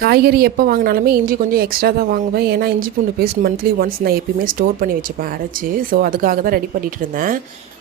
காய்கறி எப்போ வாங்கினாலுமே இஞ்சி கொஞ்சம் எக்ஸ்ட்ரா தான் வாங்குவேன். ஏன்னா இஞ்சி பூண்டு பேஸ்ட் மந்த்லி ஒன்ஸ் நான் எப்பயுமே ஸ்டோர் பண்ணி வச்சுப்பேன் அரைச்சி. ஸோ அதுக்காக தான் ரெடி பண்ணிகிட்டு இருந்தேன்.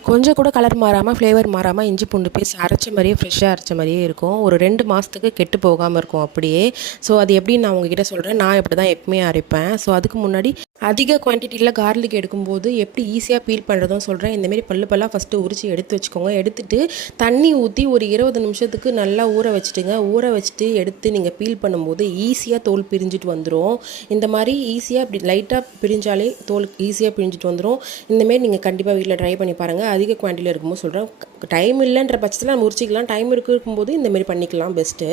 கொஞ்சம் கூட கலர் மாறாமல் ஃப்ளேவர் மாறாமல் இஞ்சி பூண்டு பேஸ்ட் அரைச்ச மாதிரியே ஃப்ரெஷ்ஷாக அரைச்ச மாதிரியே இருக்கும். ஒரு 2 மாதத்துக்கு கெட்டு போகாமல் இருக்கும் அப்படியே. ஸோ அது எப்படின்னு நான் உங்ககிட்ட சொல்கிறேன். நான் இப்படி தான் எப்பவுமே அரைப்பேன். ஸோ அதுக்கு முன்னாடி அதிக குவான்டிட்டியில் கார்லிக் எடுக்கும்போது எப்படி ஈஸியாக பீல் பண்ணுறதும் சொல்கிறேன். இந்தமாரி பல்லாக ஃபஸ்ட்டு உரித்து எடுத்து வச்சுக்கோங்க. எடுத்துகிட்டு தண்ணி ஊற்றி ஒரு 20 நிமிஷத்துக்கு நல்லா ஊற வச்சுட்டுங்க. ஊற வச்சுட்டு எடுத்து நீங்கள் பீல் பண்ணும்போது ஈஸியாக தோல் பிரிஞ்சுட்டு வந்துடும். இந்த மாதிரி ஈஸியாக இப்படி லைட்டாக பிரிஞ்சாலே தோல் ஈஸியாக பிரிஞ்சுட்டு வந்துடும். இந்தமாரி நீங்கள் கண்டிப்பாக வீட்டில் ட்ரை பண்ணி பாருங்கள். அதிக குவான்டிட்டியில் இருக்கும்போது சொல்கிறேன். டைம் இல்லைன்ற பட்சத்தில் நம்ம உரிச்சிக்கலாம். டைம் இருக்கும்போது இந்தமாரி பண்ணிக்கலாம் பெஸ்ட்டு.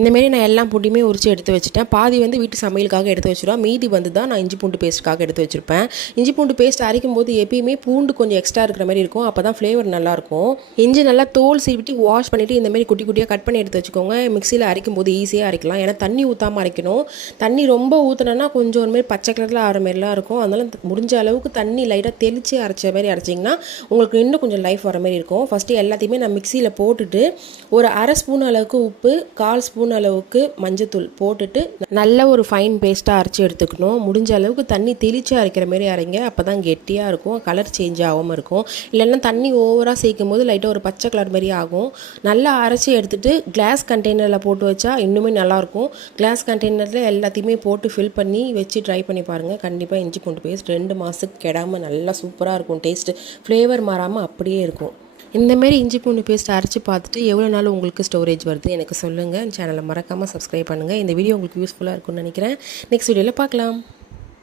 இந்தமாரி நான் எல்லா பூண்டையுமே உரித்து எடுத்து வச்சுட்டேன். பாதி வீட்டு சமையலுக்காக எடுத்து வச்சுருவேன். மீதி தான் நான் இஞ்சி பூண்டு பேஸ்ட்டுக்காக எடுத்து வச்சுருப்பேன். இஞ்சி பூண்டு பேஸ்ட் அரைக்கும் போது எப்பயுமே பூண்டு கொஞ்சம் எக்ஸ்ட்ரா இருக்கிற மாதிரி இருக்கும். அப்போ தான் ஃப்ளேவர் நல்லாயிருக்கும். இஞ்சி நல்லா தோல் சீவிட்டு வாஷ் பண்ணிவிட்டு இந்தமாரி குட்டி குட்டியாக கட் பண்ணி எடுத்து வச்சுக்கோங்க. மிக்சியில் அரைக்கும் போது ஈஸியாக அரைக்கலாம். ஏன்னா தண்ணி ஊற்றாமல் அரைக்கணும். தண்ணி ரொம்ப ஊற்றினோன்னா கொஞ்சம் ஒரு மாதிரி பச்சை கலரில் ஆகிற மாதிரிலாம் இருக்கும். அதனால் முடிஞ்ச அளவுக்கு தண்ணி லைட்டாக தெளித்து அரைச்ச மாதிரி அரைச்சிங்கன்னா உங்களுக்கு இன்னும் கொஞ்சம் லைஃப் வர மாதிரி இருக்கும். ஃபஸ்ட்டு எல்லாத்தையுமே நான் மிக்சியில் போட்டுட்டு ஒரு அரை ஸ்பூன் அளவுக்கு உப்பு, 1/4 ஸ்பூன் அளவுக்கு மஞ்சத்தூள் போட்டுட்டு நல்ல ஒரு ஃபைன் பேஸ்ட்டாக அரைச்சி எடுத்துக்கணும். முடிஞ்ச அளவுக்கு தண்ணி தெளித்து அரைக்கிற மாதிரி அரைங்க. அப்போ தான் கெட்டியாக இருக்கும், கலர் சேஞ்ச் ஆகாமல் இருக்கும். இல்லைன்னா தண்ணி ஓவராக சேர்க்கும் போது லைட்டாக ஒரு பச்சை கலர் மாதிரி ஆகும். நல்லா அரைச்சி எடுத்துகிட்டு கிளாஸ் கண்டெய்னரில் போட்டு வச்சா இன்னுமே நல்லாயிருக்கும். கிளாஸ் கண்டெய்னரில் எல்லாத்தையுமே போட்டு ஃபில் பண்ணி வச்சு ட்ரை பண்ணி பாருங்கள். கண்டிப்பாக இஞ்சி பூண்டு பேஸ்ட் 2 மாதத்துக்கு கெடாமல் நல்லா சூப்பராக இருக்கும். டேஸ்ட்டு ஃப்ளேவர் மாறாமல் அப்படியே இருக்கும். இந்தமாரி இஞ்சி பூண்டு பேஸ்ட் அரைச்சி பார்த்துட்டு எவ்வளோ நாள் உங்களுக்கு ஸ்டோரேஜ் வருது எனக்கு சொல்லுங்கள். சேனலை மறக்காமல் சப்ஸ்கிரைப் பண்ணுங்கள். இந்த வீடியோ உங்களுக்கு யூஸ்ஃபுல்லாக இருக்கும்னு நினைக்கிறேன். நெக்ஸ்ட் வீடியோவில் பார்க்கலாம்.